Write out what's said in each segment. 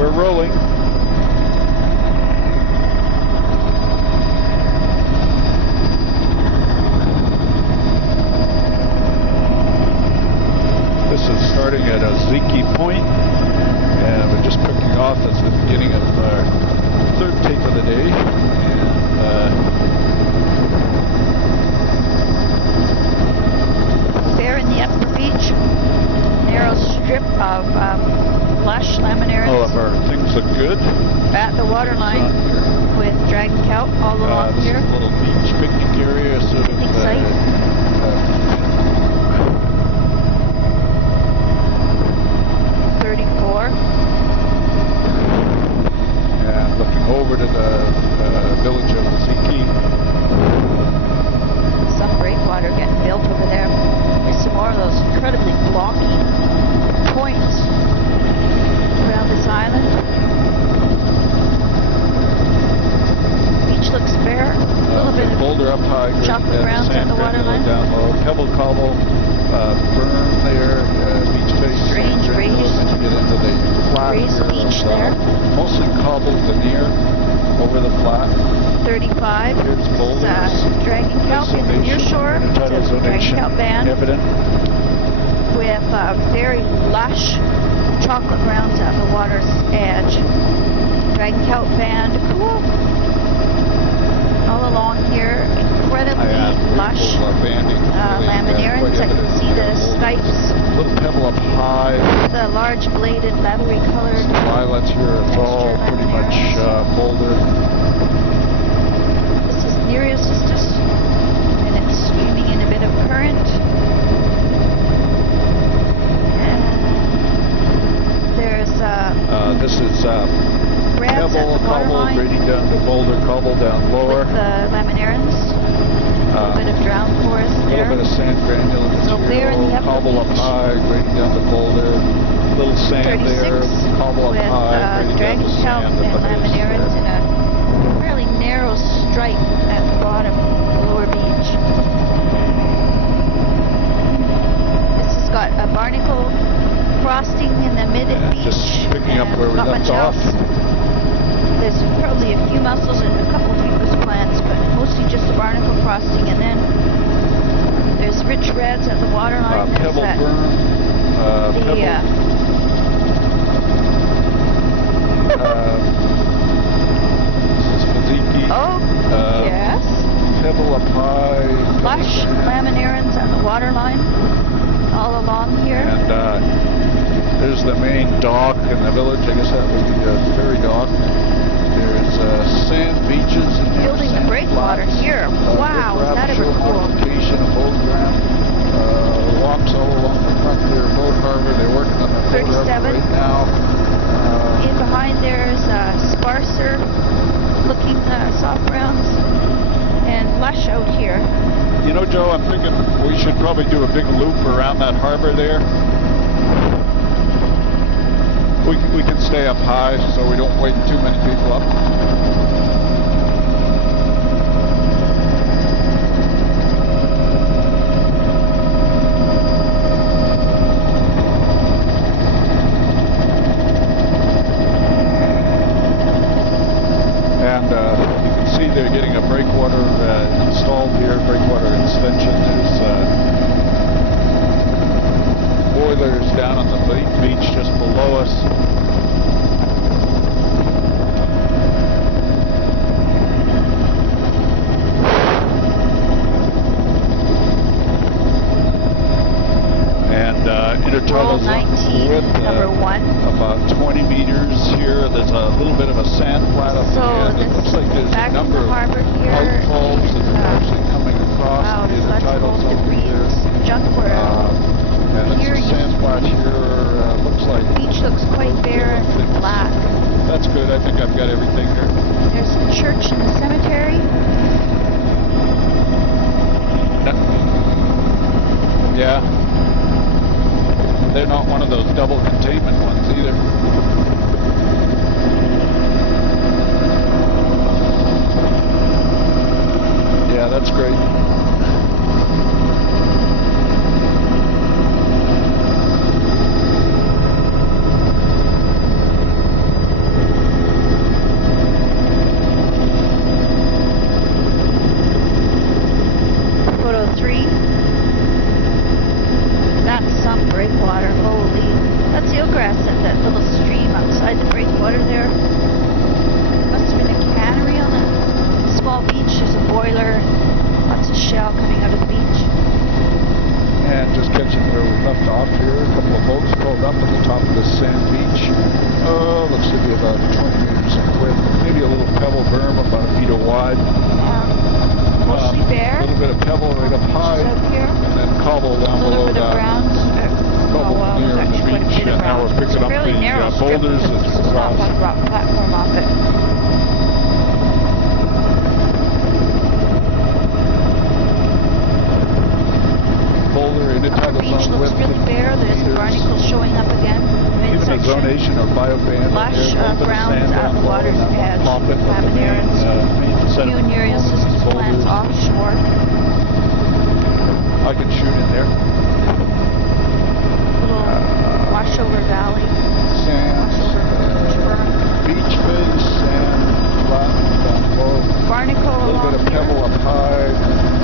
we're rolling. This is starting at Ozeke Point, and we're just picking off as the beginning of our third tape of the day. There in the upper beach, narrow strip of lush laminaris. All of our things look good. At the waterline with dragon kelp all along this here. Is a little beach picnic area, sort of. Exciting. 34. And looking over to the village of Ozeke. Some breakwater getting built over there. There's some more of those incredibly blocky points around this island. Beach looks fair. A little bit of boulder up high, chocolate grounds at the waterline. Down low, pebble cobble, berm there, beach face. Strange raised, then you get into the flat raised beach there. Mostly cobbled veneer over the flat. 35. Here's boulders. Dragon kelp in the near shore. Title Dragon donation kelp band evident. with very lush chocolate grounds at the water's edge. Dragon kelp band, cool. All along here, incredibly lush laminarins. I can see the snipes. Little pebble up high. The large bladed, leathery colored. Violets here. It's all pretty much boulder. This is Nereus Istus, and it's swimming in a bit of current. And there's this is crabs pebble, at the cobble, waterline. grading down to boulder, cobble down lower. With the laminarins. A little bit of drowned forest there. A little bit of sand granule So there in the upper cobble up beach. high, grading down to boulder. Little sand there, cobble up with high, grading down dragon to kelp sand. and laminarins in a fairly narrow stripe at the bottom, the lower beach. This has got a barnacle frosting in the mid beach. Just picking up where we not left much off. else. There's probably a few mussels and a couple of fucus plants, but mostly just the barnacle frosting. And then there's rich reds at the waterline. Pebble that berm. This is Ozeke. yes. Pebble up high. Lush laminarins at the waterline all along here. And there's the main dock in the village. I guess that would be a ferry dock. There's sand beaches and Building the breakwater here. Wow, is that ever cool? Modification of boat ramp. Walks all along the front there, boat harbor. They're working on the boat harbor 37. right now. In behind there's sparser looking soft grounds and lush out here. You know, Joe, I'm thinking we should probably do a big loop around that harbor there. We can stay up high so we don't wake too many people up. And you can see they're getting a breakwater installed here, breakwater extension. There's boilers down on the beach just below us. And intertidal's width number 1. about 20 meters here. There's a little bit of a sand flat up So the end. It looks like there's a number of harbor here. outfalls that are actually coming across Wow, the there's lots of intertidals old over debris, here. some junk where And here it's a you- sand splash here. Looks like the beach looks quite bare and flat. that's good. I think I've got everything here. There's a church in the cemetery. Yeah. They're not one of those double containment ones either. Yeah, that's great. about 20 meters in width. Maybe a little pebble berm about a meter wide. Mostly bare. A little bit of pebble right up high, Up here. and then cobble down A little below bit of that. grounds. Cobble near the actually quite a beach, bit of and now grounds. we're picking It's a up fairly the narrow strip boulders because that's it's not across. one rock platform off it. Boulder in the Our tidal beach zone looks width. really bare. There's meters. barnacles showing up again. Even a Midsection. zonation or bioband. Lush in there, a little bit of grounds sand at down the below, water's and that one edge. pocket, but the main, Laminaires. main sediment Funereal forms systems these plants boulders. offshore. I can shoot in there. Little washover valley. Sand, beach face, sand, flat, down low. Barnacle A little along bit of here. pebble up high,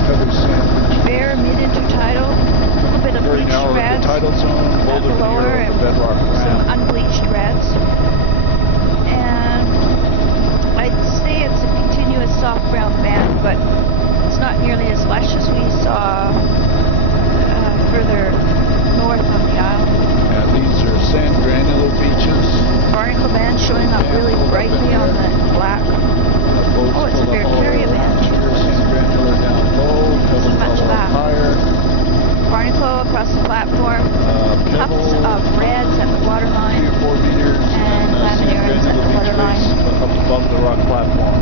heavy sand. Bare mid-intertidal. A little bit of Very bleached narrow in reds. the tidal zone, At boulder the lower near and the bedrock some ground. unbleached reds. And I'd say it's a continuous soft brown band, but it's not nearly as lush as we saw further north on the island. And these are sand granular beaches. Barnacle band showing up really brightly on the black. Oh, it's a Barracuda band. Sand granular down low, pebble much color back. higher. Barnacle across the platform. Pebble Tufts of reds at the waterline. 3 or 4 meters. And sand laminaires at granular the beach waterline. face up above the rock platform.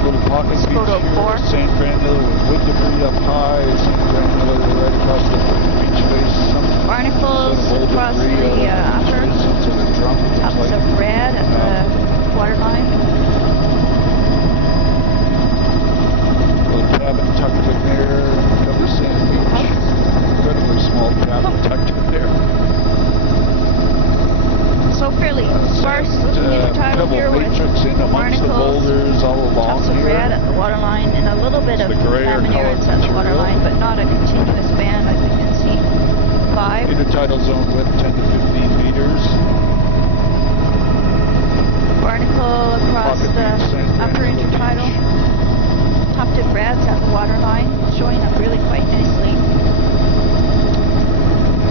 Little pocket It's beach photo here, 4. sand granular with wood debris up high, sand granular right across the beach face. Some Barnacles sort of old across debris the out of upper. beach face, some sort of drum, looks Tufts like. of red at the waterline. Little cabin tucked in there, cover sand beach. Incredibly small cabin tucked in there. So fairly sparse looking intertidal pebble here with matrix in amongst the barnacles, boulders all along tufts of here. red at the waterline, and a little bit of The grayer laminaires colored at the material. waterline, but not a continuous band like we can see. 5. Intertidal zone width 10 to 15 meters. Barnacle across Pocket the beach, sand upper granular intertidal. beach. Tufted reds at the waterline, showing up really quite nicely.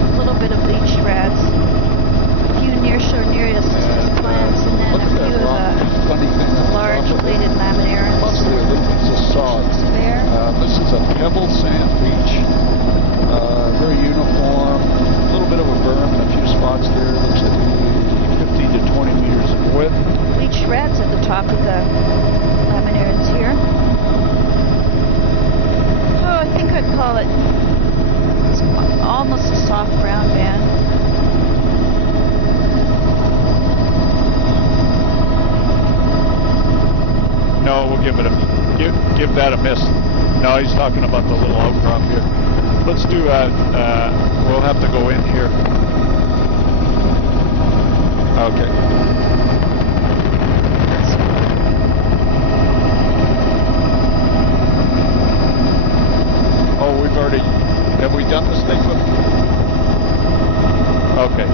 A little bit of bleached reds. A few nearshore nereal systems plants, and then look a at that few of rock. the Funny thing on large top of it. bladed laminaires. Mostly a little piece of sod. There. This is a pebble sand beach. Very uniform. A little bit of a berm in a few spots there. Looks to be 15 to 20 meters in width. Bleached reds at the top of the laminaires here. Oh, I think I'd call it, it's almost a soft brown band. No, we'll give it a give that a miss. No, he's talking about the little outcrop here. Let's do we'll have to go in here. Okay. Oh, have we done this thing before? Okay.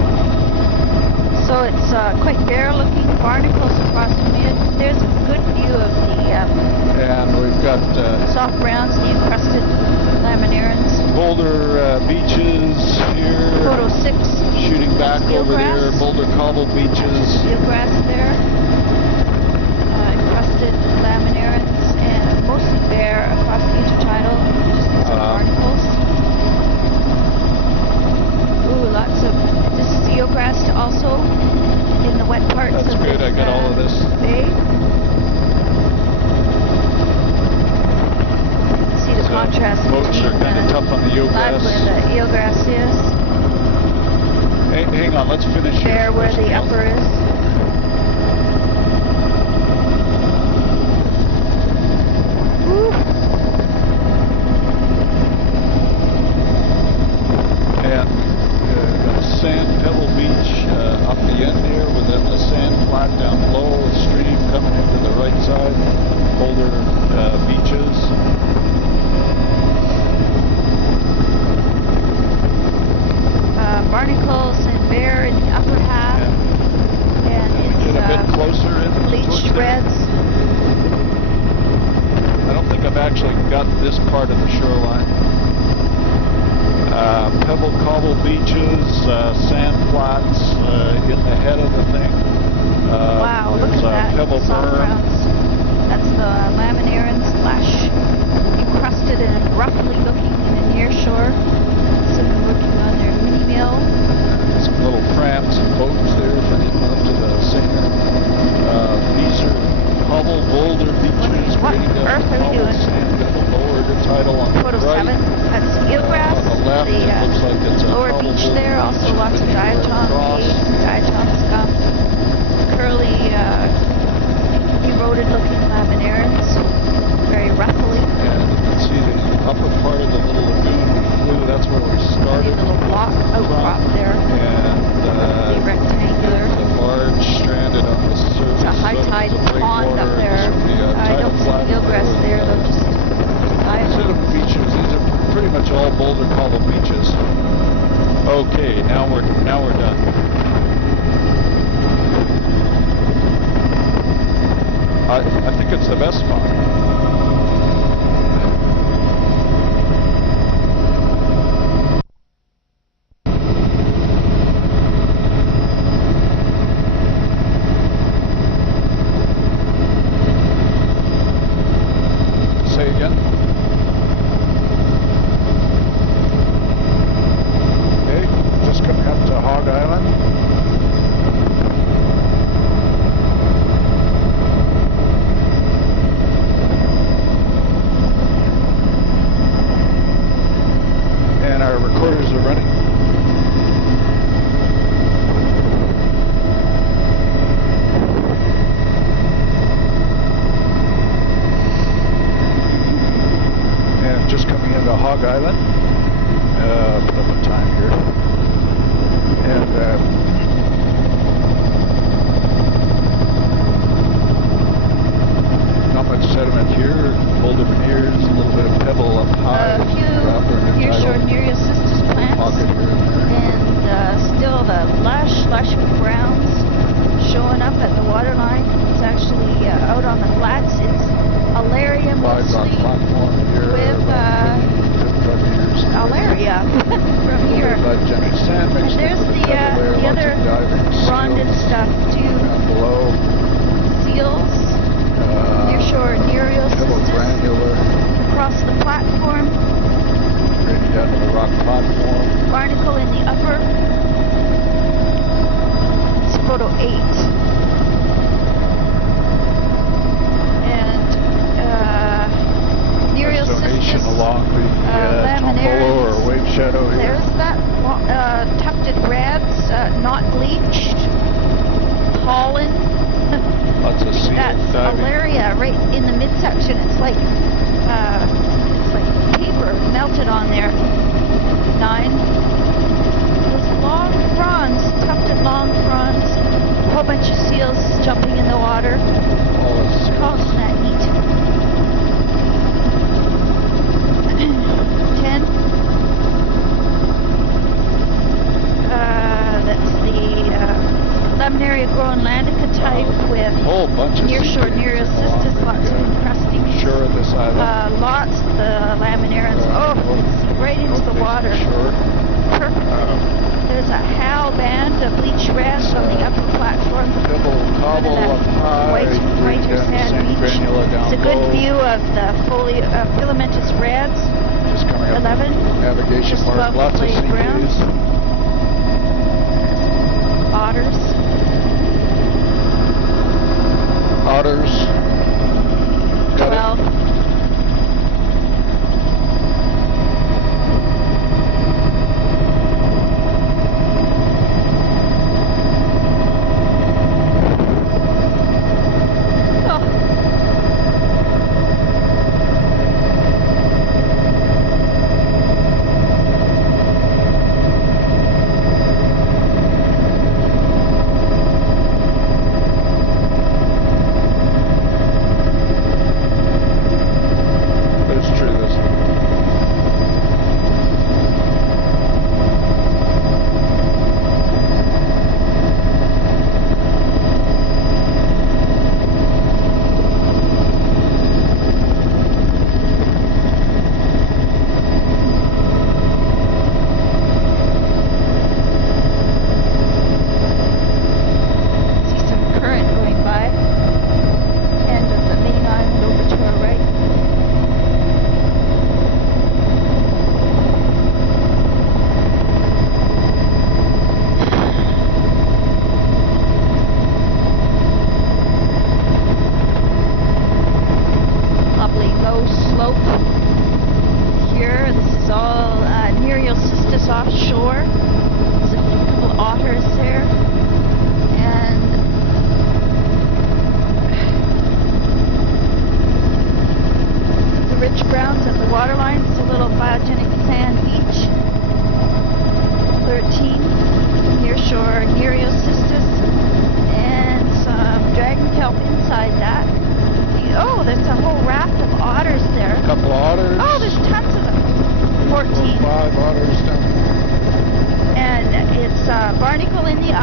So it's quite bare looking, barnacles across the mid. There's a good view of the And we've got soft browns, the encrusted laminaires. boulder beaches here. Photo 6. Shooting back over there, eelgrass. boulder cobble beaches. Eelgrass there. Encrusted laminaires and mostly bare across the intertidal. Just some barnacles. Ooh, lots of. This is eelgrass also in the wet parts That's of good, this I got all of this. bay. See the contrast Boats are between kind of tough on the eelgrass. where the eelgrass is. Hang on, let's finish here. There where the upper is. Woo. And got a sand pebble beach up the end here, with then the sand flat down below, a stream coming into the right side, boulder beaches. Barnacles and bare in the upper half, and Get a bit it's closer in. bleached towards there. reds. I don't think I've actually got this part of the shoreline. Pebble cobble beaches, sand flats in the head of pebble soft berm. grounds. That's the Laminaran slash encrusted and roughly looking in the near shore. Someone working on their mini mill. Some little trams and boats there for getting up to the singer. These are cobble boulder beaches. What grading down earth are we cobble doing? sand pebble lower to tidal on the Photo right. 7. That's eelgrass. On the left, the it looks like it's a lower cobble beach boulder there. Also beach lots of with a diatom cross. caves, diatom scum. Curly, eroded looking laminarans. Very roughly. And you can see the upper part of the little lagoon blue. That's where we started. A little block outcrop there. And The rectangular. the barge stranded on the surface. It's a high tide pond up there. I don't see eelgrass there though, just Instead of beaches, these are pretty much all boulder cobble beaches. Okay, now we're done. I think it's the best spot. Say again. Okay, just coming up to Hog Island. And our recorders are running. And just coming into Hog Island. Put up a time here. And not much sediment here. Boulder veneers, a little bit of pebble up high. A few nearshore Nereocystis plants. Pocket here and there. And still the lush browns showing up at the waterline. It's actually out on the flats. It's Alaria Wide rock mostly platform here. with 55 meters. Alaria from here. But Jenny sand mixed And there's in with the pebble there, lots other of diving ronded seals stuff too. down below. Seals, nearshore Pebble Nereocystis granular across the platform. grading down to the rock platform. Barnacle in the upper. It's photo 8. And Zonation Nereocystis, along the Tombolo or wave shadow here. there's that tufted rads, not bleached. Pollen. Lots of seals That's diving. Alaria right in the midsection. It's like paper melted on there. 9. Those long fronds, tufted long fronds. A whole bunch of seals jumping in the water. All the seals. Oh, isn't that neat? 10. That's the Laminaria groenlandica type with whole bunch of nearshore sea Nereocystis, along lots of the, encrusting. Sure at this island. Lots the laminarans. Right into the water. Sure. Perfect. There's a howl band of bleach rads on the upper platform. Pebble cobble up high. Whiter down the sand same beach. granular down It's a good low. view of the filamentous rads. Just coming up. 11. Navigation Just mark. above Lots of the sea ground. bays. Otters. Otters. Got 12. it.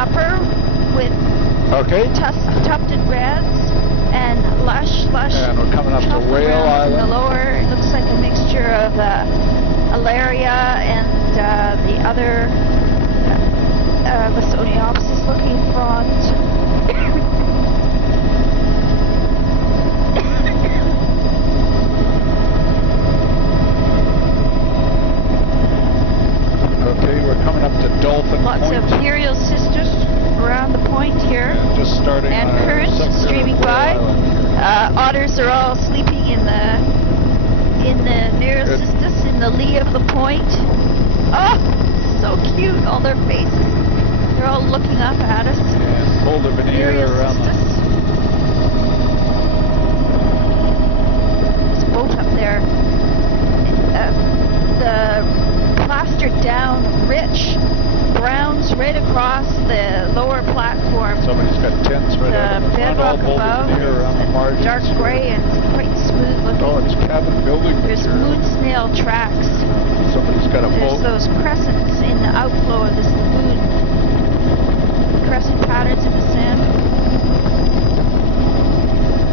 upper with Okay. tufted reds and lush And we're coming up to chocolate Whale browns in the Island. lower. It looks like a mixture of Alaria and the other Lithoniopsis looking fronds. Okay, we're coming up to Dolphin Lots Point. of Imperial sisters around the point here. And just starting And our current sector of streaming Whale by. Island here. Otters are all sleeping in the Nereusistis in the lee of the point. Oh, so cute! All their faces. They're all looking up at us. And Boulder Veneer around the... There's a boat up there. The plastered down rich browns right across the lower platform. Somebody's got tents right The out in the front. All bedrock Boulder above Veneer around the is margins. dark gray and quite smooth looking. Oh, it's cabin building There's material. moon snail tracks. Somebody's got a There's boat. those crescents in the outflow of this lagoon. Crescent patterns in the sand.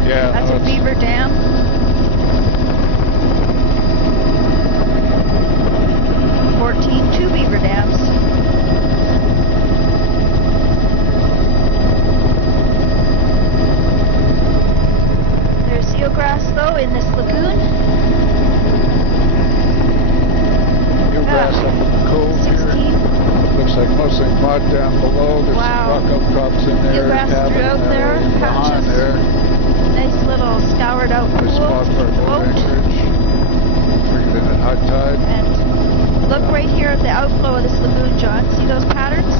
Yeah, That's no, a it's- beaver dam. Two beaver dams. There's eelgrass though in this lagoon. Eelgrass up in the cove here. 16. Looks like mostly mud down below. There's Wow. some rock outcrops in there. Eelgrass cabin throughout there, behind patches. there. Nice little scoured out Good pool. spot for a boat Boat. anchorage. Bring it in at high tide. And look right here at the outflow of this lagoon, John. See those patterns?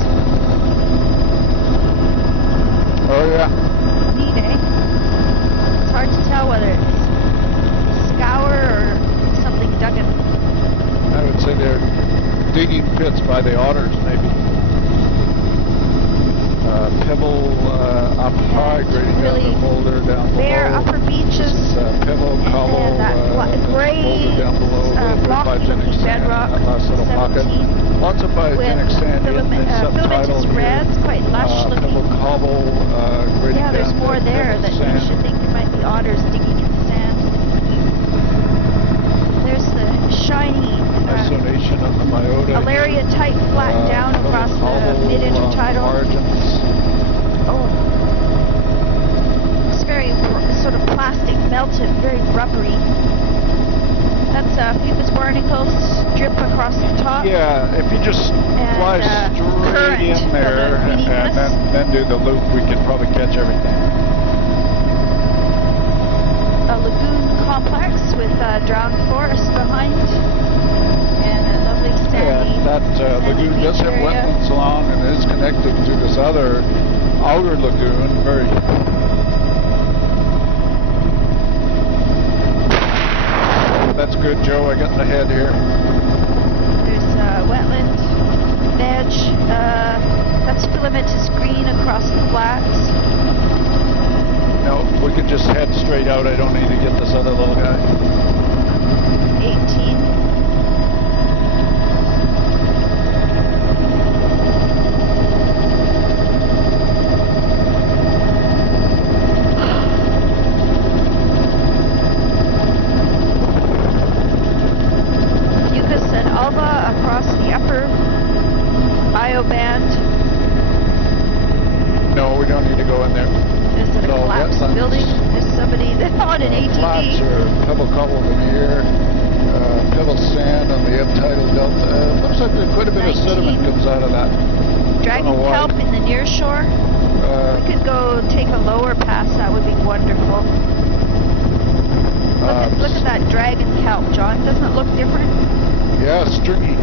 Oh yeah. Neat, eh? It's hard to tell whether it's scour or something dug in. I would say they're digging pits by the otters, maybe. Pebble up high, grading down really the boulder down below. Bare upper beaches. This is Pebble, Cobble, and that gray boulder down below. A little bit rocky biogenic looking sand, bedrock. that last little pocket. 17. Lots of biogenic With sand in the subtitle filamentous here. reds, quite lush looking. Pebble, Cobble, grading Yeah, there's down more to there Pebble that you sand. should think there might be otters digging in the sand. There's the shiny Isolation of the biota. Alaria type flattened down Pebble, across Cobble, the mid-intertidal. margins. Oh. It's very sort of plastic melted, very rubbery. That's Phoebus barnacles drip across the top. Yeah, if you just And, fly straight current in of there the and meaningless. then do the loop, we can probably catch everything. A lagoon complex with drowned forest behind. And a lovely sandy, Yeah, that sandy lagoon does beach have area. wetlands along and is connected to this other outer lagoon. Very. That's good, Joe. I got in the head here. There's wetland, veg. That's filamentous green across the flats. No, we can just head straight out. I don't need to get this other little guy. 18. Fucus and alba across the upper bioband. No, we don't need to go in there. There's a No, collapsed wetlands. building. There's somebody on an Flats ATV. or Pebble Cobble Veneer, Pebble Sand on the uptidal delta. Looks like there's quite a bit of 19. sediment comes out of that. Dragon Don't know why. kelp in the near shore. We could go take a lower pass. That would be wonderful. Look at that dragon kelp, John. Doesn't it look different? Yeah, stringy.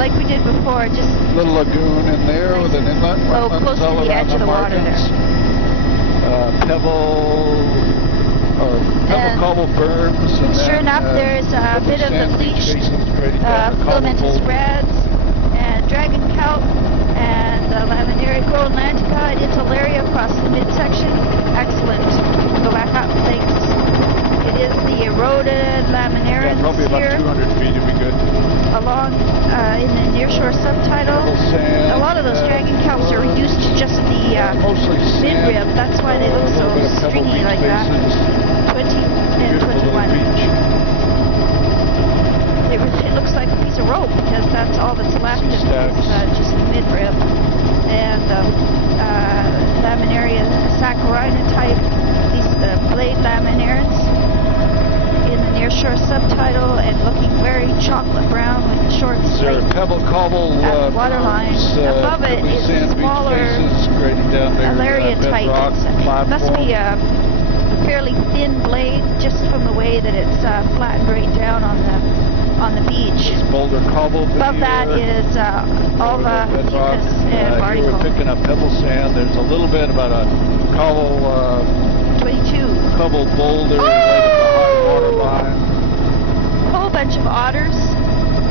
Like we did before, just Little lagoon in there with an inlet. Oh, wetlands close to all the around edge of the water margins. Pebble or Pebble And Cobble berms. And sure then, enough, there's a Pebble bit of the sand beach bleached basins grading down the cobble filamentous boulder. reds and dragon kelp and Laminarico atlantica and Intillaria across the midsection. Excellent. Go back up, thanks. It is the eroded laminaris probably about here 200 feet would be good. along in the nearshore subtidal. Pebble sand. A lot of those dragon kelps are reduced to just the Mostly sand. midrib. That's why they look a so little bit of pebble stringy beach like that. faces. 20 and Beautiful little 21. beach. It looks like a piece of rope because that's all that's left of it. Sea It's stacks. just the midrib. And laminaria saccharina type, these blade laminaris in the nearshore subtitle and looking very chocolate brown with short There slate are pebble cobble waterline. berms, Above it pebbly is sand beach smaller faces grading down there. Alaria type. bedrock platform. Must be a fairly thin blade just from the way that it's flattened right down on the beach. Boulder cobble. Above that is Alva, bedrock. Fucus, and Here Barnacle. we're picking up pebble sand. There's a little bit about a cobble 22. cobble boulder right at the high water line. A whole bunch of otters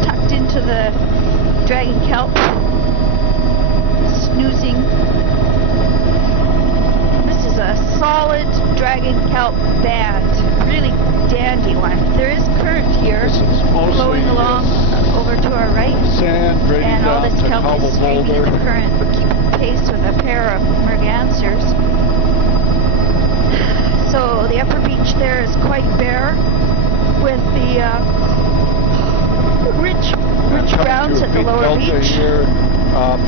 tucked into the dragon kelp, snoozing. This is a solid dragon kelp band, really dandy one. There is current here This is mostly flowing along over to our right, sand grading and all down this to kelp cobble is streaming boulder. in the current, keeping pace with a pair of mergansers. So the upper beach there is quite bare, with the rich browns at the lower delta beach. Here.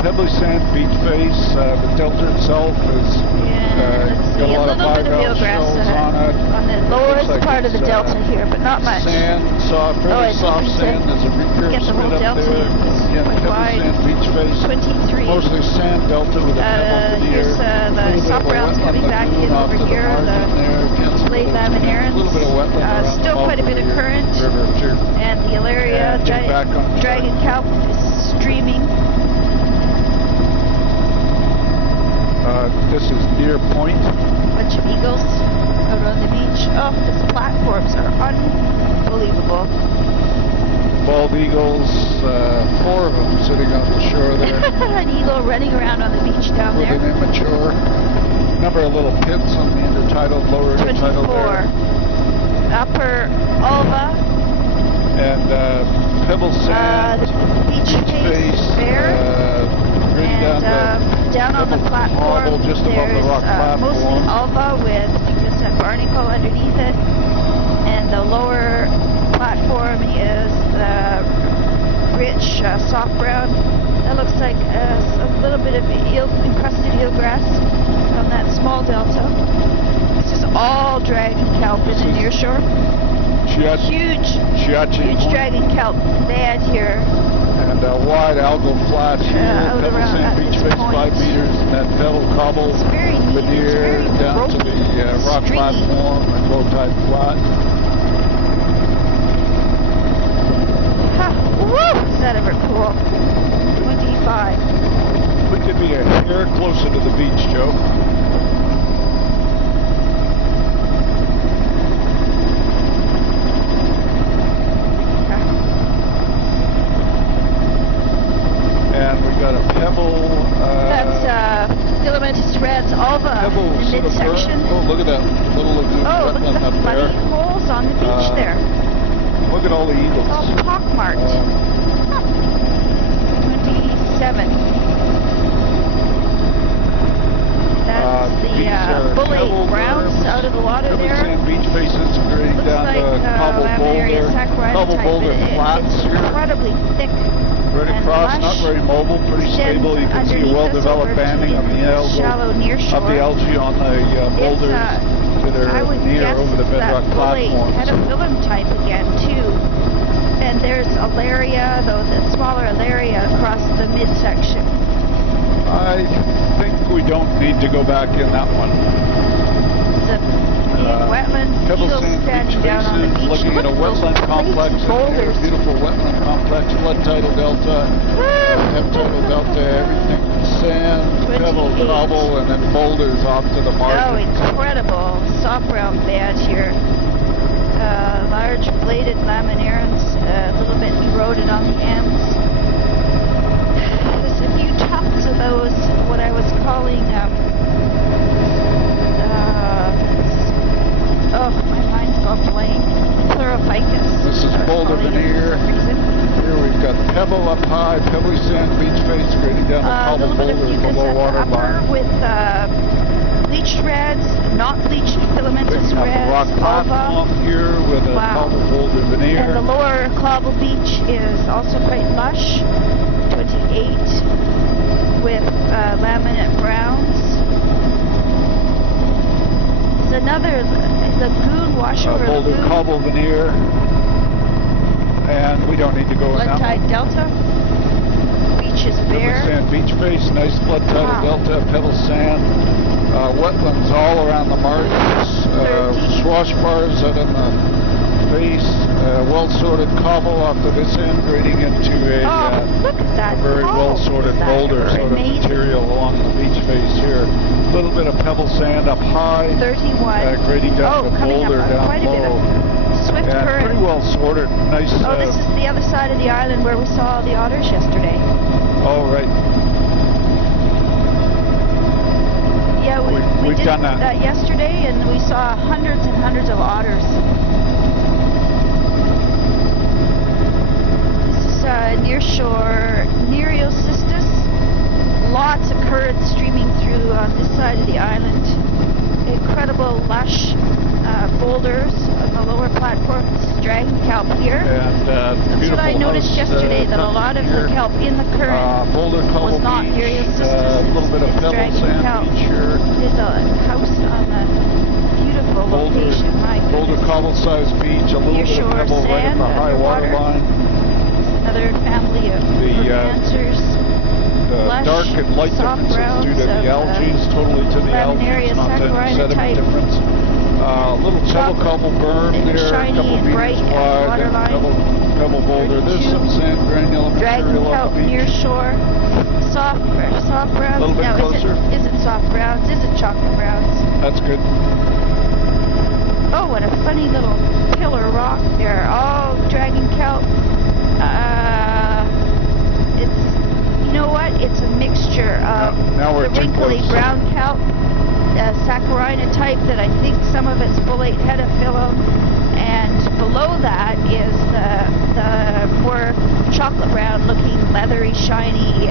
Pebbly sand beach face. The delta itself is Yeah, let's got see, a lot of little bit of bivalve eelgrass shells on it. on the It lowest looks like part of the it's, delta here, but not much. Sand, soft, Oh, fairly I think soft we said sand. There's a recurve get the spit whole up delta there. in. It's Again, quite pebbly wide. sand beach face. 23. Mostly sand delta with a pebble veneer. Here's the soft browns coming back in over here. The blade laminaris. A little bit of wetland around Still the quite a bit of Mulberry current. River too. And the Alaria And get back on track. dragon kelp is streaming. This is Deer Point. Bunch of eagles out on the beach. Oh, these platforms are unbelievable. Bald eagles, 4 of them sitting on the shore there An eagle running around on the beach down with there. an immature. Number of little pits on the intertidal, lower 24. intertidal there. Upper Alva. And pebble sand, Beach face there. grading And down on the pebble platform, cobble just above the there's rock mostly platform. Alva with Fucus and Barnacle underneath it. And the lower platform is the rich soft brown. That looks like a little bit of encrusted eelgrass on that small delta. This is all dragon kelp in the nearshore. Huge Chiachi Point. dragon kelp bed here. And a wide algal flat here, out pebble around sand at beach this face point. 5 meters, and that pebble cobble It's very neat. It's veneer very down to ropey, the rock stringy. platform and low tide flat. Ha! Woo! Is that ever cool? 25. We could be a hair closer to the beach, Joe. And we got a pebble. That's Filamentous Red's Alva Pebble in sort of midsection. Oh, look at that little lagoon Oh, look wetland at up the there. bloody holes on the beach there. Look at all the eagles. It's all pockmarked. 27. That's These are the bully pebble browns berms, out of the water pebble there. sand beach faces grading Looks down like to cobble Laminaria boulder. saccharina Cobble type. boulder flats It's here. incredibly thick Right and across, lush. not very mobile, pretty Extends stable. You can see a underneath us well-developed over to banding on the shallow near of the shore. algae on the boulders that I are would near guess over the bedrock that bully platforms. pedophyllum type again too. And there's Alaria, though the smaller Alaria across the midsection. I think we don't need to go back in that one. The wetland Pebble eagles sand standing beach down on the faces, beach. looking at a Look at those wetland plates complex and in there, boulders. beautiful wetland complex, flood tidal delta, tidal delta, everything sand, pebble, 28. cobble, and then boulders off to the Oh, margin. incredible soft brown bed here. Large bladed laminarans, a little bit eroded on the ends. There's a few tufts of those, what I was calling, oh, my mind's gone blank. pebble up high, pebbly sand beach face, grading down the A cobble little bit of boulder mucus below at the water upper line. with bleached reds, not bleached filamentous Picking up a rock reds, platform alba. here with a Wow. cobble boulder veneer. And the lower Cobble Beach is also quite lush, 28 with laminate browns. There's another lagoon, washover Boulder lagoon, cobble veneer. And we don't need to go in flood that tide one. delta. Beach is Pebbly bare. sand beach face, nice flood tidal Wow. delta, pebble sand. Wetlands all around the margins. 30. Swash bars out on the face. Well sorted cobble off to this end, grading into Oh, look at that. very cobble. well sorted Is that boulder sort of amazing? material along the beach face here. A little bit of pebble sand up high, 31. grading down Oh, the coming boulder up down quite a bit low. of swift And current. pretty well sorted. Nice. Oh, this is the other side of the island where we saw the otters yesterday. Oh, right. Yeah, we We've did done that. yesterday, and we saw hundreds and hundreds of otters. This is near shore Nereocystis. Lots of current streaming through on this side of the island. Incredible lush boulders on the lower platform. This is dragon kelp here. And That's beautiful what I noticed house, yesterday, that a lot of here. the kelp in the current Boulder Cobble was not Beach, Nereocystis. a little bit of it's pebble dragon sand kelp. beach here. There's a house on a beautiful location. My Boulder goodness. Cobble size beach, a little bit of Nearshore pebble right at sand the high water underwater. line. Another family of romancers. The Lush, dark and light soft difference is browns due to the of, algae, totally to the laminaria algae, not the saccharina sediment type. difference. Little pebble Chocolate cobble berm and there, a shiny couple and meters bright at wide, waterline. and pebble boulder. There's 32. some sand granule Dragon material kelp on the near beach. shore. Soft browns. Little bit No, closer. Is it soft browns? Is it chocolate browns? That's good. Oh, what a funny little pillar rock there. Oh, dragon kelp. It's, you know what? It's a mixture of Now we're the too wrinkly close. brown kelp, saccharina type that I think some of it's folate hedophyllum, and below that is the more chocolate brown looking, leathery, shiny,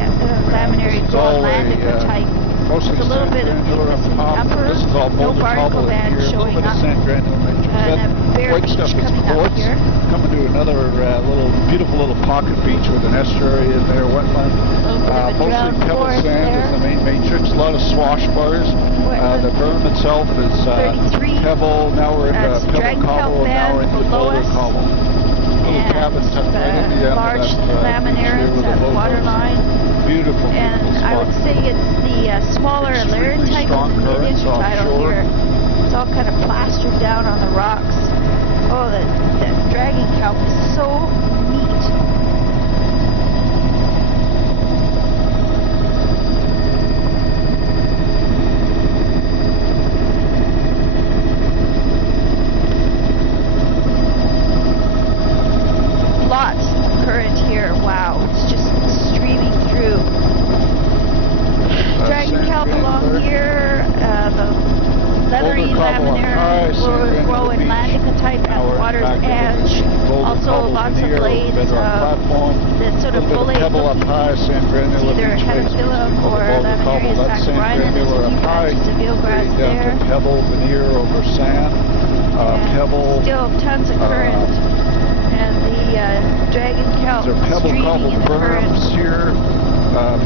laminary It's all Groenlandica type. mostly With a little bit of sand granule mucus in the up top. upper, This is all no boulder barnacle cobble in band here. A little showing bit of up. sand granule matrix. And That a bare white beach stuff is coming up quartz. here. Coming to another beautiful little pocket beach with an estuary in there, wetland. A little bit of a Mostly drowned pebble forest sand there. is the main matrix. A lot of swash bars. The berm itself is 33. pebble. Now we're into That's pebble dragon kelp cobble, and now we're band into below boulder us. cobble. Little cabin tucked right in the end large of that laminarans beach here with at a the low waterline. Beautiful, And beautiful I spot. would say it's the smaller Extremely layered type strong of the currents mid-intertidal offshore. here. It's all kind of plastered down on the rocks. Oh, the dragon kelp is so neat. Lots of current here. Wow, it's just streaming through. Dragon sand kelp along granular. here, the leathery Boulder cobble up high, laminaria, sand granular Groenlandica beach. type at Now the we're water's back into the edge. boulder Also cobble lots of veneer, blades bedrock of platform. that sort of Little bit folate pebble up looking, high, sand granular either beach face, hedophyllum beach or boulder cobble. laminaria That's sand saccharina. There's granular a up few high. patches of eelgrass Straight down there. to pebble veneer over sand. And Pebble. still tons of current. And the dragon kelp These are pebble streaming cobble in the current. berms here.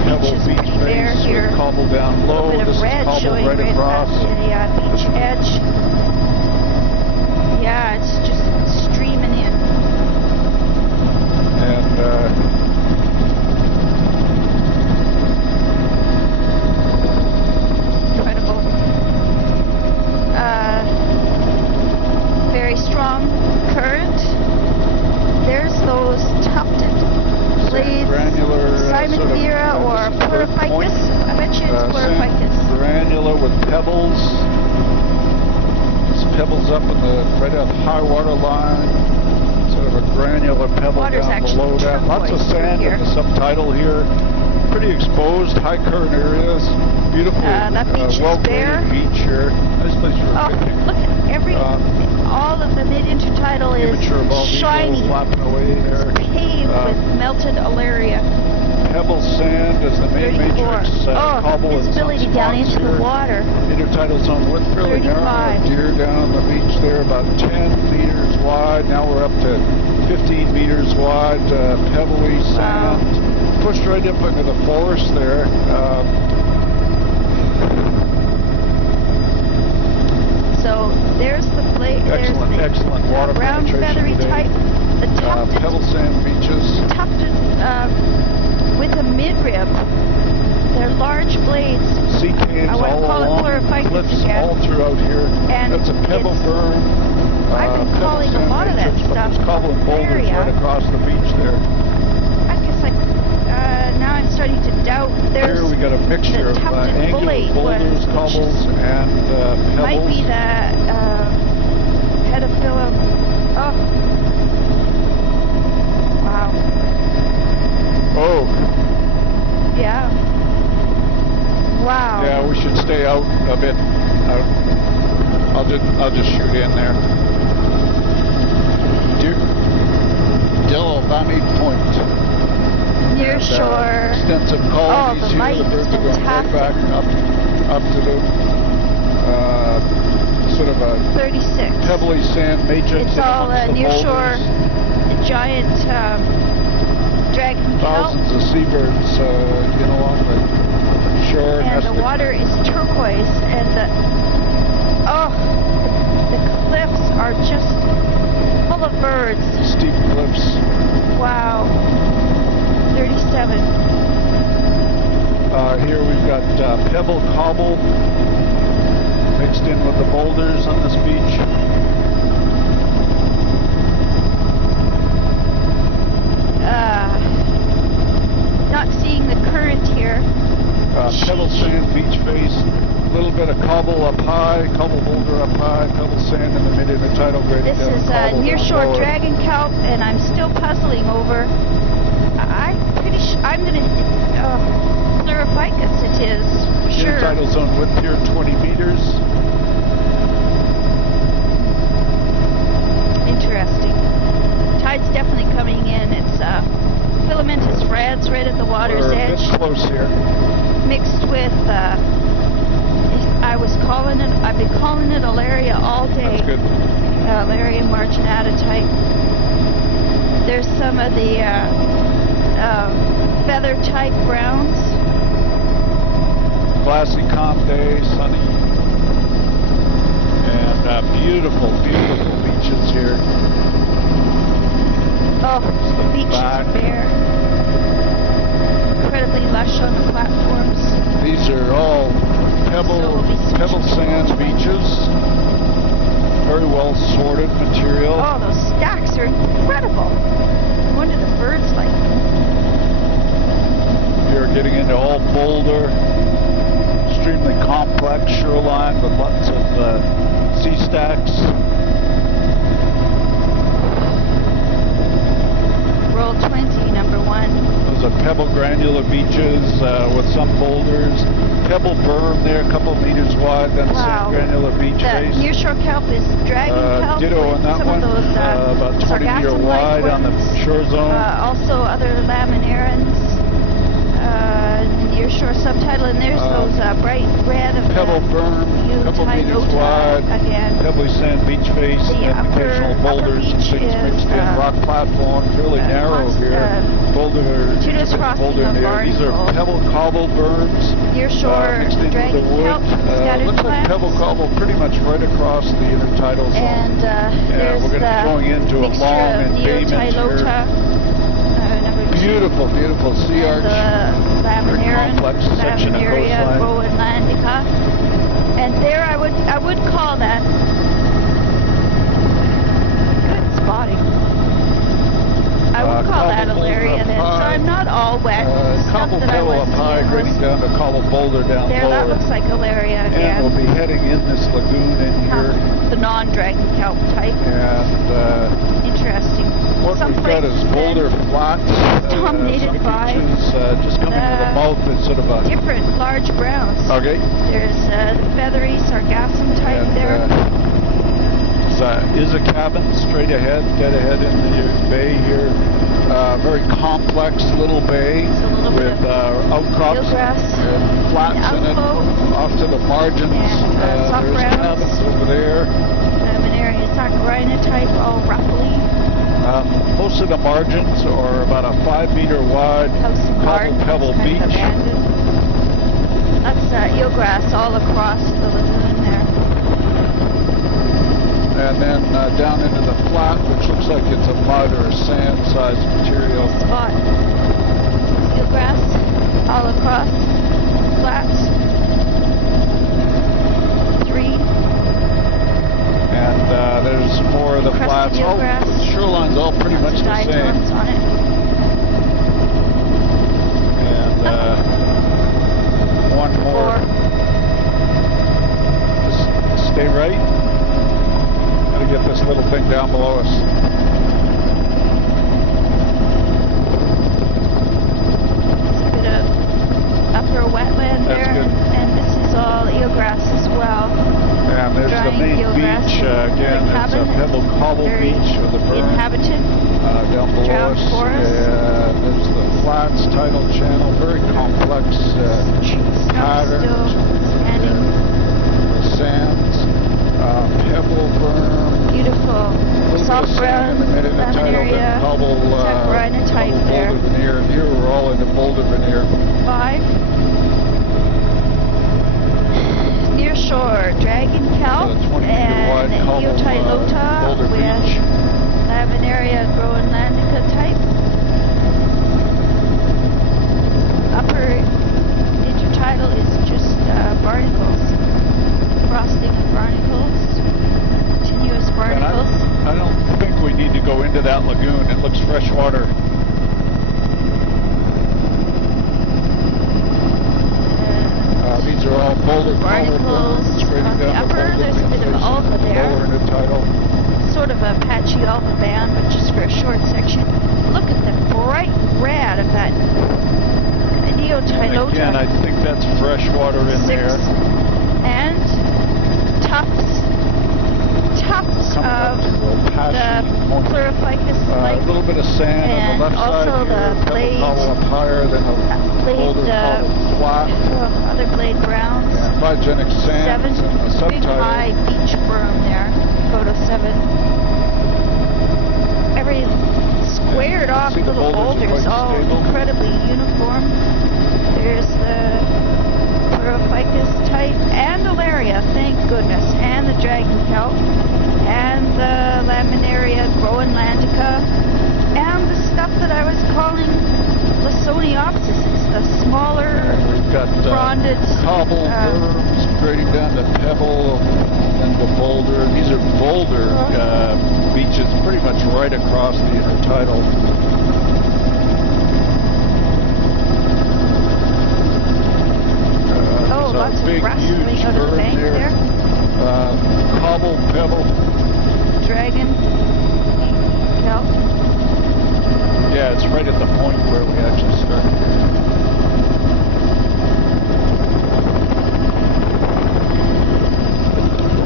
Pebble is beach pretty bare face here. with cobble down A low. little bit This of is red cobble showing right right across. at the beach edge. Yeah, it's just streaming in. And Incredible. Very strong current. There's those tufted blades. granular Simon Vera or Pleurophycus. I bet you it's Pleurophycus. Granular with pebbles. There's pebbles up in the right up high water line. Sort of a granular pebble Water's down actually below that. Lots of turquoise sand here. in the subtidal here. Pretty exposed, high current areas. Beautiful, That beach is bare. well-graded beach here. Nice place for Oh, a picnic. look at every, all of the mid-intertidal is Immature bald eagle shiny. flapping away there. Paved with melted Alaria sand as the main 34. matrix, cobble and some visibility down spots into the here. water. Intertidal zone width fairly narrow. 35. Deer down on the beach there, about 10 meters wide. Now we're up to 15 meters wide. Pebbly sand. Pushed right up into the forest there. So there's the blade. Excellent water brown penetration feathery today. type. The tufted, Pebble sand beaches. tufted with a midrib. They're large blades. Sea caves I wanna all call it along, chlorophycus cliffs again. all throughout here. And That's a pebble it's- berm. I've been pebble calling a sand lot of that matrix, but stuff there's cobble and boulders area. right across the beach there. I guess now I'm starting to doubt. There's Here we got a mixture of tufted angular bullet boulders, which cobbles, and pebbles. might be the pedophyllum. Oh, wow. Oh, Yeah. Wow. yeah, we should stay out a bit. I'll just shoot in there. Yellow Valley Point. Near And, shore. extensive colonies the here. light The birds is are going right back fantastic. up to the sort of a 36. pebbly sand matrix. It's in all amongst the near shore, boulders. giant dragon kelp, Thousands of seabirds, along the shore. and the nesting. water is turquoise, and the cliffs are just full of birds. Steep cliffs. Wow. 37. Here we've got pebble cobble mixed in with the boulders on this beach. Not seeing the current here. Pebble sand beach face. A little bit of cobble up high, cobble boulder up high, pebble sand in the mid-intertidal grading This down, is cobble near down shore lower. dragon kelp, and I'm still puzzling over. I'm pretty sure I'm gonna Pleurophycus. It is for sure. Intertidal zone width here 20 meters. Interesting. Tide's definitely coming in. It's filamentous reds right at the water's We're a edge, bit close here. mixed with. I've been calling it Alaria all day. That's good. Alaria marginata type. There's some of the feather type browns. Glassy, calm day, sunny, and beautiful beaches here. Oh, the beaches back. are bare. Incredibly lush on the platforms. These are all So we'll be switching pebble to sand Wolfman. beaches. Very well sorted material. Oh, those stacks are incredible. No wonder the birds like them. You're getting into all boulder, extremely complex shoreline with lots of sea stacks. Roll 20, number 1. Those are pebble granular beaches with some boulders. Pebble berm there, a couple meters wide, then Wow. sand granular beach The face. nearshore kelp is dragon kelp. Ditto with on that some one, of those about 20 meter sargassum wide on the lightworms. shore zone. Also other laminarans. Nearshore subtitle, and there's those bright red of Pebble berm, a couple meters wide. again. Pebbly sand beach face, The and occasional upper boulders and beach things is, mixed in. Rock platform, fairly narrow here. Boulder, Judas crossing boulder of near. These are Barnstable. pebble cobble berms. Nearshore Mixed into the dragon wood. kelp, scattered Looks like plants. pebble cobble pretty much right across the intertidal zone. And there's we're gonna be going into a mixture long of embayment Neotilota, number 2. Beautiful, beautiful sea And arch. Laminaria, complex section of Laminaria coastline. groenlandica. And there I would call that good spotting. I would call that cobble Alaria boulder then. So up high. I'm not all wet. Stuff Cobble that I pebble was up high, seeing grading was down to cobble boulder down there. That lower. looks like Alaria And again. we'll be heading in this lagoon in here. The non-dragon kelp type. And Interesting. what Some we've got is places boulder then flats. dominated some by beaches, just coming to the mouth is sort of a... different large browns. Okay. There's the feathery sargassum type And, there. is a cabin straight ahead, dead ahead in the bay here. Very very complex little bay It's a little bit with of outcrops eelgrass and flats in it. outflow. Off to the margins, And, soft there's grounds. cabins over there. Laminaria saccharinite type, all ruffly. Most of the margins are about a 5-meter wide House and garden, pebble looks kind beach. of abandoned. That's eelgrass all across the lagoon there. And then down into the flat, which looks like it's a mud or a sand-sized material. Spot. Eelgrass all across flats. 3. And there's more of the Crusted flats. Oh, eelgrass. the shoreline's all pretty much the same. Diatoms on it. And one more. 4. Just stay right. Gotta get this little thing down below us. It's a bit of upper wetland That's there. good. And this is all eelgrass as well. And there's the Drying main eelgrass. beach. Again, The it's a cabin, pebble cobble very beach with a berm inhabited. down below Drowned us. forest. And there's the flats, tidal channel, very complex Snow pattern. still standing. The sands, pebble berm. Beautiful. Little Soft bit of brown sand in the mid of the tidal, laminaria then cobble, saccharinite type cobble there. boulder veneer. And here we're all into boulder veneer. 5. Near shore, dragon kelp The 20-meter wide and cobble Eotylota boulder with beach. Laminaria groenlandica type. Upper intertidal is just barnacles. Frosting of barnacles. Continuous And barnacles. I don't think we need to go into that lagoon. It looks freshwater. These are all boulder collar Barnacles berms straight on the down upper. boulder There's a bit of facing alga there. Lower intertidal. Sort of a patchy alpha band, but just for a short section. Look at the bright red of that Eotylota. Again, I think that's freshwater in 6. there. And tufts Coming up of to the the Pashy Point. Chlorophycus A like little bit of sand on and the left also side the here. blade- Pebble cobble up higher than the blade, boulder cobble flat. other blade browns. And biogenic 7. sands in the Big subtidal. high beach berm there. Photo 7. Every squared Yeah, off see the little boulders are boulders, quite all stable. incredibly uniform. There's the Chlorophycus type and Alaria, thank goodness, and the dragon kelp, and the Laminaria groenlandica, and the stuff that I was calling Lawsoniopsis. It's the smaller We've got fronded cobble berms grading down to pebble and the boulder. These are boulder beaches pretty much right across the intertidal. Oh, there's a lots of big, grass huge coming out of the berm bank there. Cobble, pebble. Dragon kelp. Yeah, it's right at the point where we actually started.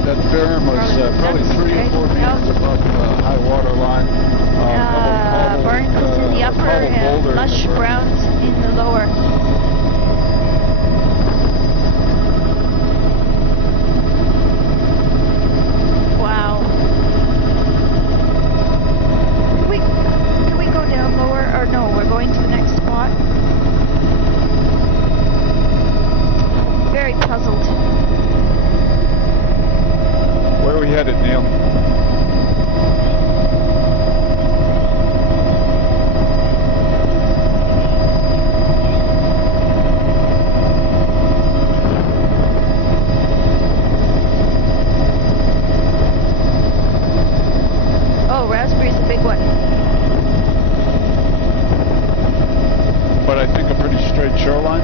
That berm was probably 3 or 4 meters above high water line. Barnacles in the upper and lush browns in the lower. Wow. Can we go down lower? Or no, we're going to the next spot. Very puzzled. Where are we headed, Neil? Oh, raspberry's a big one. But I think a pretty straight shoreline.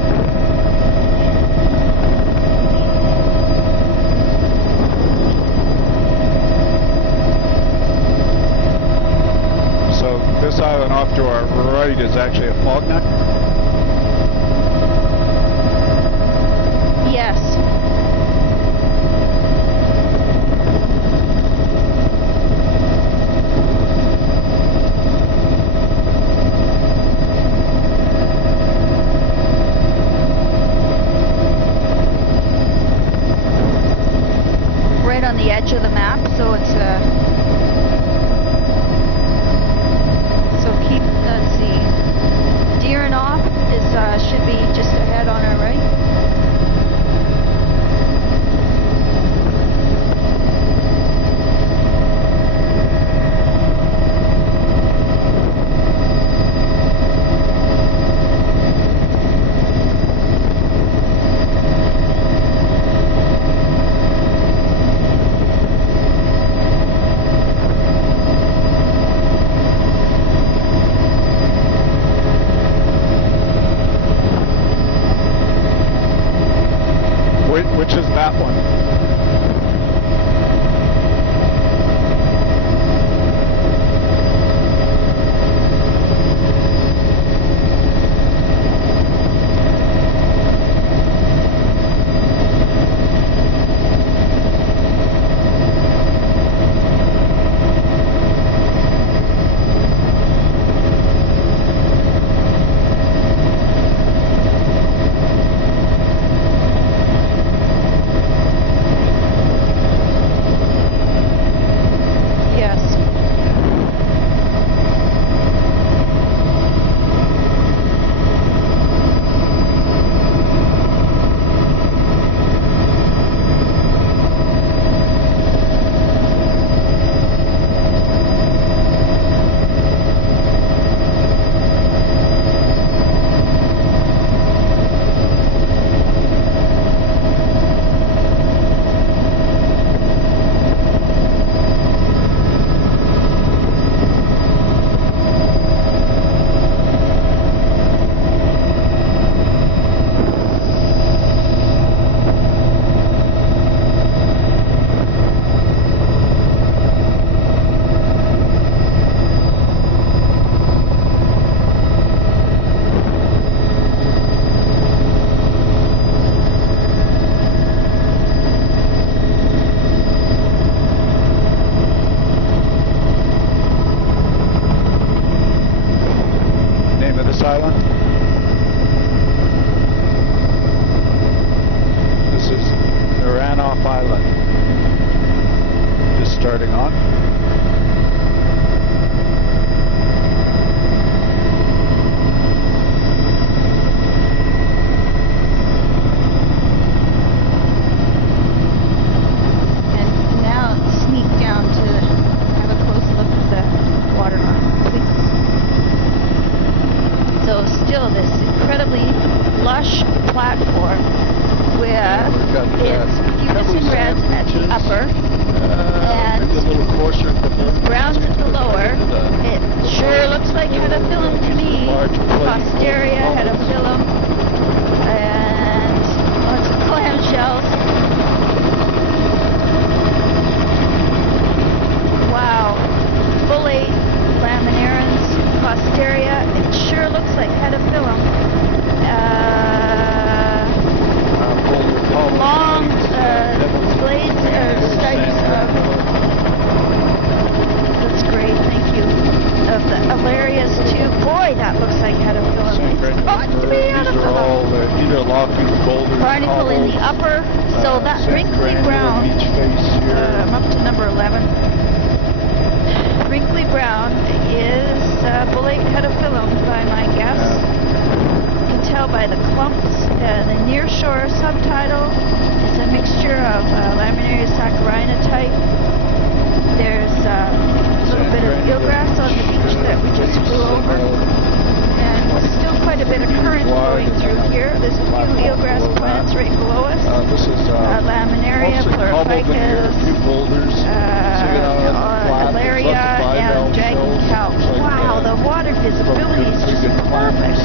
So this island off to our right is actually a fog neck. Yes. name of this island? This is Naranoff Island. Just starting on. Platform with its Fucus reds at the upper and browns at the lower. It sure looks like Hedophyllum to me. Posteria, Hedophyllum, and lots of clam shells. Wow. Bullate, laminarans, Posteria. It sure looks like Hedophyllum. Long blades stripes of, that's great, thank you, of the Alarias too. Boy, that looks like Hedophyllum. It's got to be Hedophyllum. Either lofty boulders, Barnacle in the upper, so that wrinkly brown, I'm up to number 11. Wrinkly brown is Bullate Hedophyllum by my guess. Tell by the clumps. The nearshore subtitle is a mixture of Laminaria saccharina type. There's a little bit of eelgrass on the beach that we just flew over. And still quite a bit of current going through here. There's a few eelgrass plants right below us. This is Laminaria, Pleurophycus, Alaria, and dragon kelp. Wow, the water visibility is just perfect.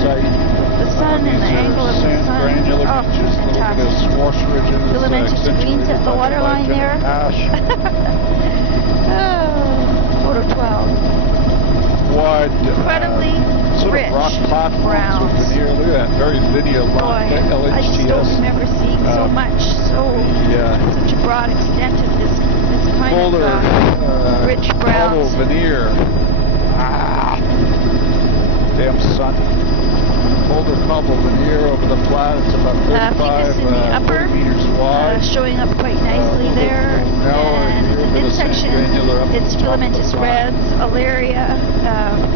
The sun and the angle of the sun. Oh, fantastic. Filamentous greens at the waterline there. Oh, photo 12. Wide, incredibly sort rich of rock platforms browns. with veneer. Look at that, very linear line. Boy, I just don't remember seeing so much, such a broad extent of this kind Boulder, of rich browns. Veneer. Ah, damn sun. Boulder cobble veneer over the flat. It's about 35 in the upper, meters wide. showing up quite nicely there. And in the midsection, it's filamentous reds, Alaria,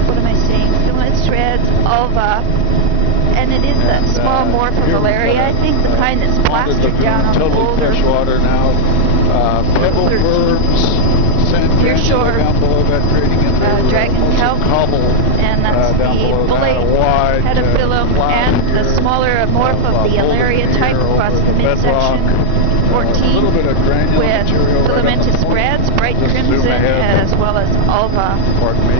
what am I saying? Filamentous reds, Ulva, and it is that small morph of Alaria, I think, the kind that's plastered down on the boulder. Fresh water now. Pebble berms, sand Nearshore, down below that, creating dragon kelp, cobble, and that's the Bullate Hedophyllum, and the smaller morph of the Alaria type across the midsection. 14 with filamentous reds, bright crimson, as well as Ulva.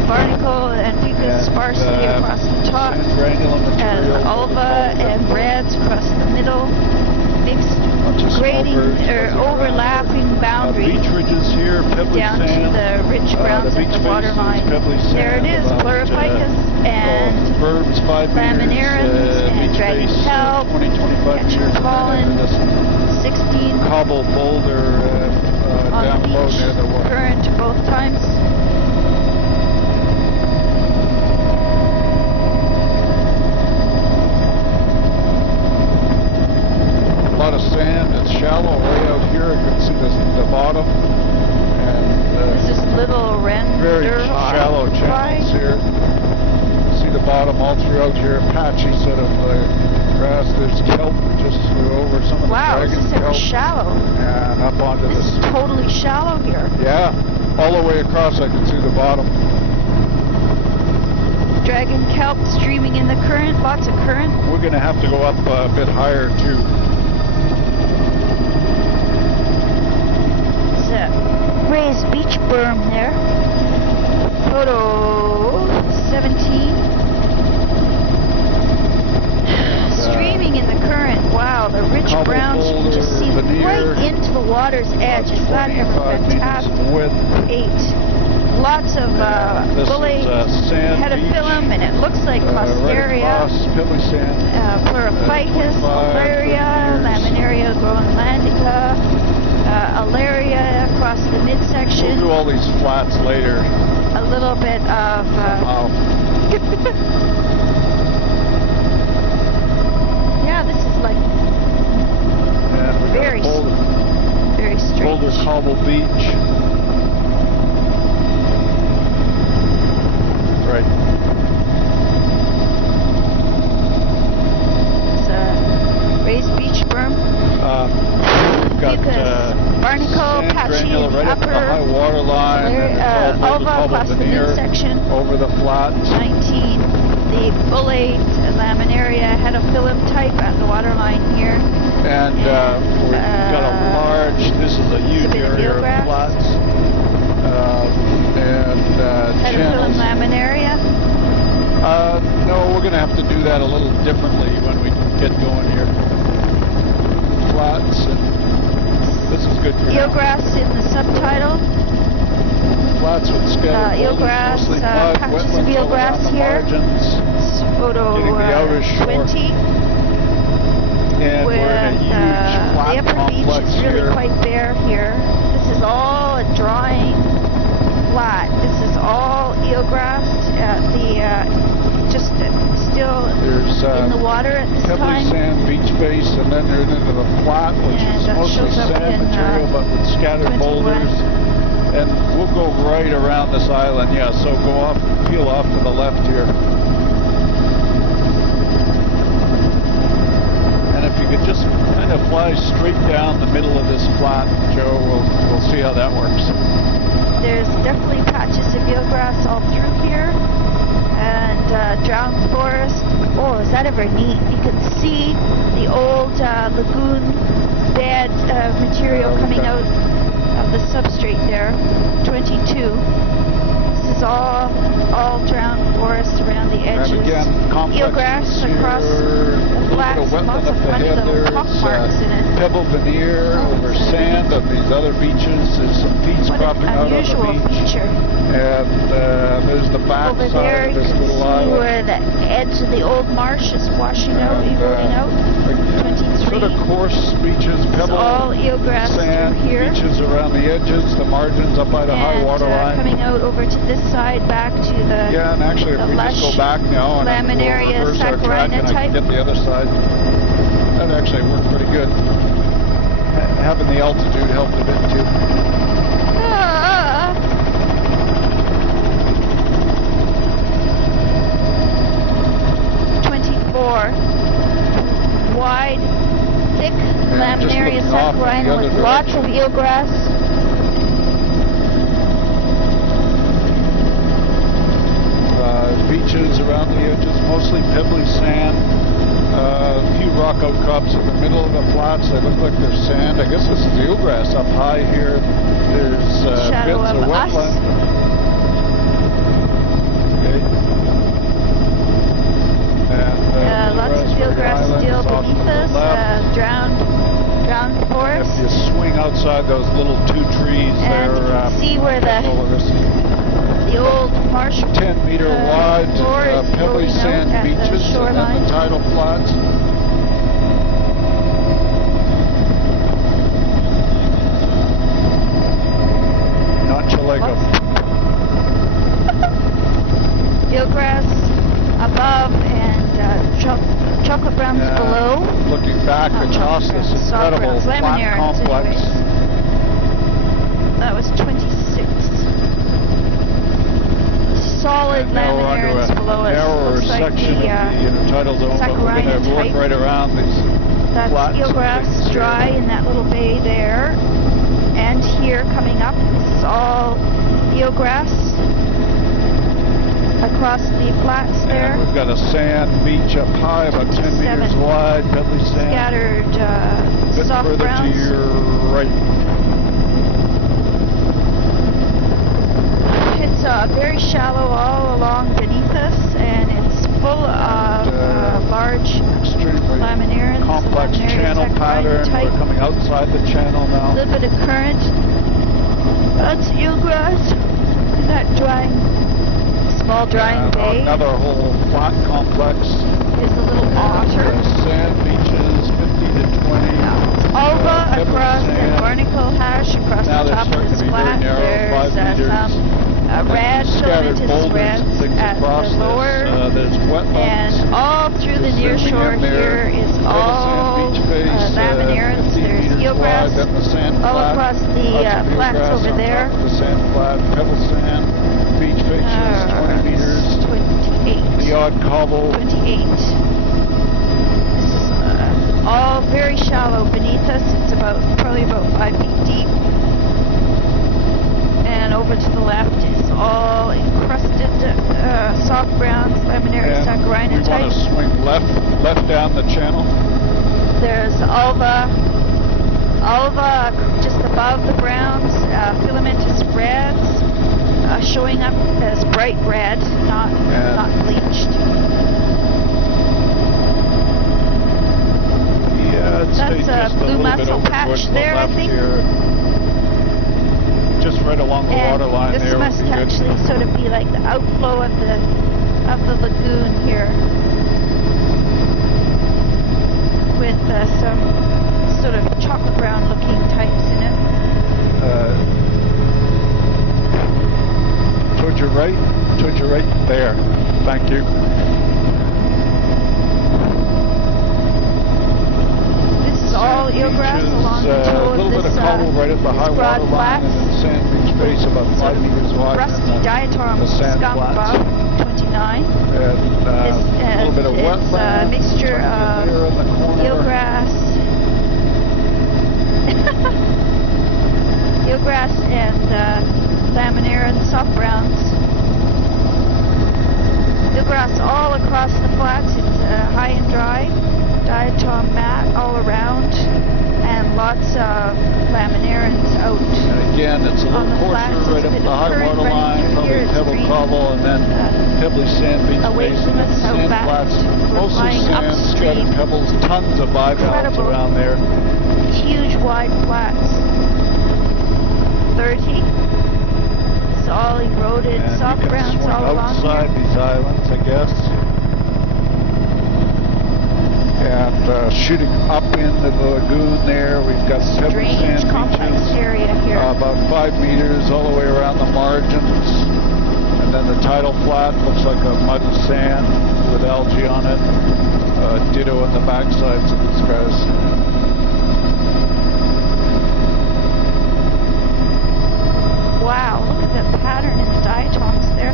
Barnacle and Fucus sparsely across the top, as Ulva and reds across the middle. Mixed grading or overlapping boundaries down to the rich browns at the waterline. There it is, Pleurophycus and Laminarans and dragon kelp, Ketchum-Collin, 16 cobble boulder on down the below beach, near the water. current both times. A lot of sand. It's shallow way out here. You can see the bottom. And this is little render. Very shallow channels here. See the bottom all throughout here. Patchy set of grass. There's kelp. We just flew over some of the dragon kelp. Shallow. And up onto this. This is totally shallow here. Yeah. All the way across I can see the bottom. Dragon kelp streaming in the current. Lots of current. We're going to have to go up a bit higher too. Raised beach berm there. Photo 17. Streaming in the current. Wow, the rich browns. You can just see right into the water's edge. Is that a fantastic? 8. Lots of Bullate Hedophyllum, and it looks like Posteria, Pleurophycus, Alaria, Laminaria groenlandica, Alaria across the midsection. We'll do all these flats later. A little bit of Pebble Beach. Right. It's a raised beach berm. We've got Barnacle, sand patchy, granular right up to the upper, high water line. And it's all Alva across the midsection. over the flats. 19. The bullate laminaria heterophyllum type at the water line here. And we've got a large, this is a huge bit of area of eelgrass. flats. Heterophyllum Channels. laminaria. No, we're going to have to do that a little differently when we get going here. Flats, and this is good for now. Eelgrass in the subtitle. Flats with scattered eelgrass, boulders, mostly mud, patches of wetlands all eelgrass around the here. margins. It's photo Getting the outer shore. 20. And With we're in a huge the flat upper beach complex is really here. quite bare here. This is all a drying flat. This is all eelgrass. Just still There's in the water at this pebbly time. sand beach face, and then they're into the flat, which And is that mostly shows up sand in, material, but with scattered 21. boulders. And we'll go right around this island, yeah, so go off, peel off to the left here. And if you could just kind of fly straight down the middle of this flat, Joe, we'll see how that works. There's definitely patches of eelgrass all through here. And drowned forest. Oh, is that ever neat? You can see the old lagoon bed material coming out of the substrate there. 22. This is all drowned forest around the edges. And again, eelgrass complexes across here, the flats, a little bit of lots wetland of up funny ahead little there. pock It's marks in it. pebble veneer Oh, over it's sand on these other beaches. There's some peats What cropping an out on the unusual beach. feature. And there's the back Over side there, of you this can little see island. where the edge of the old marsh is washing out, And, eroding out. 23. Sort of coarse beaches, It's pebble, all eelgrass sand, through here. beaches around the edges, the margins up by the high And water line. coming out over to this side, back to the Yeah, and actually, if the we just go lush back now and then laminaria we'll reverse our track saccharina and I type. can get the other side, that actually worked pretty good. Having the altitude helped a bit too. Ah. 24. Wide, thick laminaria looking off in the saccharina other with lots of direction. eelgrass. Beaches around the edges, mostly pebbly sand. A few rock outcrops in the middle of the flats. They look like they're sand. I guess this is eelgrass up high here. There's Shadow bits of of us. wetland. Okay. And Lots of eelgrass still beneath us. Drowned If forest. you swing outside those little two trees And there, you can see where the old marsh 10-meter wide floor is pebbly going out sand at the beaches and then shoreline. the tidal flats. Nonchalego. eelgrass above and chocolate browns below. Looking back Not across chocolate this browns, soft incredible browns, flat laminaria complex. anyways. That was 26. Solid And now we're onto laminarians a below us. narrower Looks like section the of the tidal zone, but we're saccharina going to work type. right around these That's flats and eelgrass things here. dry in that little bay there. And here coming up, this is all eelgrass across the flats there. And we've got a sand beach up high, about 10 meters 27. wide, pebbly sand. Scattered A bit soft further browns. to your right. It's very shallow all along beneath us, and it's full of large Extremely laminarians, complex laminaria channel saccharina pattern. type. We're coming outside the channel A now. little bit of current. That's eelgrass in that drying, small drying And bay. another whole flat complex. Is a little otter. Sand beaches, 50 to 20. Alva pebbly across sand. and barnacle hash across Now the they're top of starting this to be very flat. narrow, 5 There's meters. some red Scattered filamentous boulders reds and things at across the lower. this. There's wetlands. And all through the near Zooming shore in there. here is Pebbly sand all beach face, laminarians. 15 There's meters eelgrass wide, then the sand all flat. across the Lots of flats eelgrass over on there. top of the sand flat, pebble sand, beach fixtures, 20 meters. 28. The odd cobble. 28. This is all very shallow beneath us. It's probably about 5 feet deep. And over to the left is all encrusted soft browns, laminaria And saccharina we want type. to swing left down the channel. There's alva just above the browns, filamentous reds showing up as bright red, not bleached. Yeah, I'd say That's just a blue little bit mussel over patch towards the there, I left think. here. Just right along the water line this there would must be good. actually sort of be like the outflow of the lagoon here, with some sort of chocolate brown looking types in it. Towards your right, there. Thank you. This is all eelgrass Beaches, along the toe a of little bit of cobble right at the high broad water line, flats. and then sand beach base about 5 meters wide. Rusty and diatom the sand scum flats. above 29. And a little bit of It's wetland. a mixture right of there in the corner. eelgrass and laminaria and soft browns. Eelgrass all across the flats. It's high and dry, diatom mat all around, and lots of laminarians out. And again, it's a On little the coarser flats, right it's a up bit the of high current water running line, through probably here. It's pebble green. cobble, and then pebbly sand beach away base, from and us then out sand back. flats, We're mostly flying sand, upstream. scattered pebbles, tons of bivalves Incredible. around there. Huge wide flats. 30. It's all eroded, And soft you can browns swing all along outside here. these islands, I guess. And shooting up into the lagoon there, we've got pebbly sand Strange complex beaches. area here. About 5 meters all the way around the margins. And then the tidal flat looks like a muddy sand with algae on it. Ditto on the backsides of these guys. Wow, look at the pattern in the diatoms there.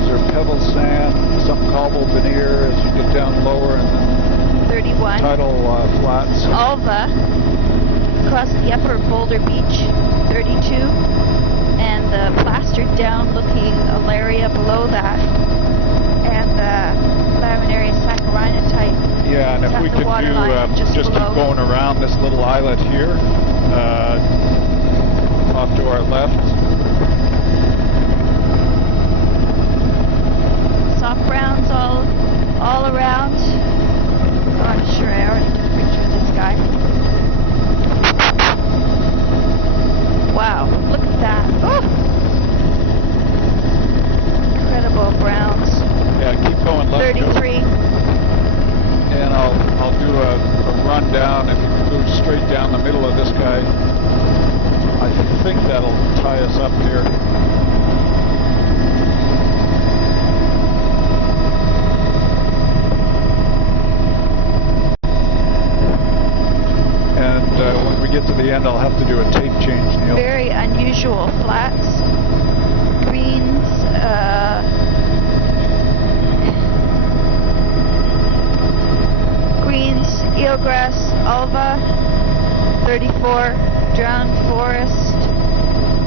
These are pebble sand, some cobble veneer as you get down lower, and then 31. tidal flats. Alva across the upper Boulder Beach, 32. And the plastered down looking alaria below that. And the laminaria saccharina type. Yeah, and if At we the could water do, line, just just keep below. going around this little islet here, off to our left. Soft browns all around. Oh, I'm sure I already took a picture of this guy. Wow, look at that. Oh! Incredible browns. Yeah, keep going left. Joe. 33. And I'll do a rundown. If you can move straight down the middle of this guy, I think that'll tie us up here. And when we get to the end, I'll have to do a tape change, Neil. Very unusual flats. Greens, eelgrass, alva, 34, drowned forest,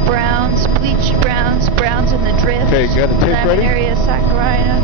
browns, bleached browns, browns in the drift. Okay, got a tape ready? Laminaria saccharina.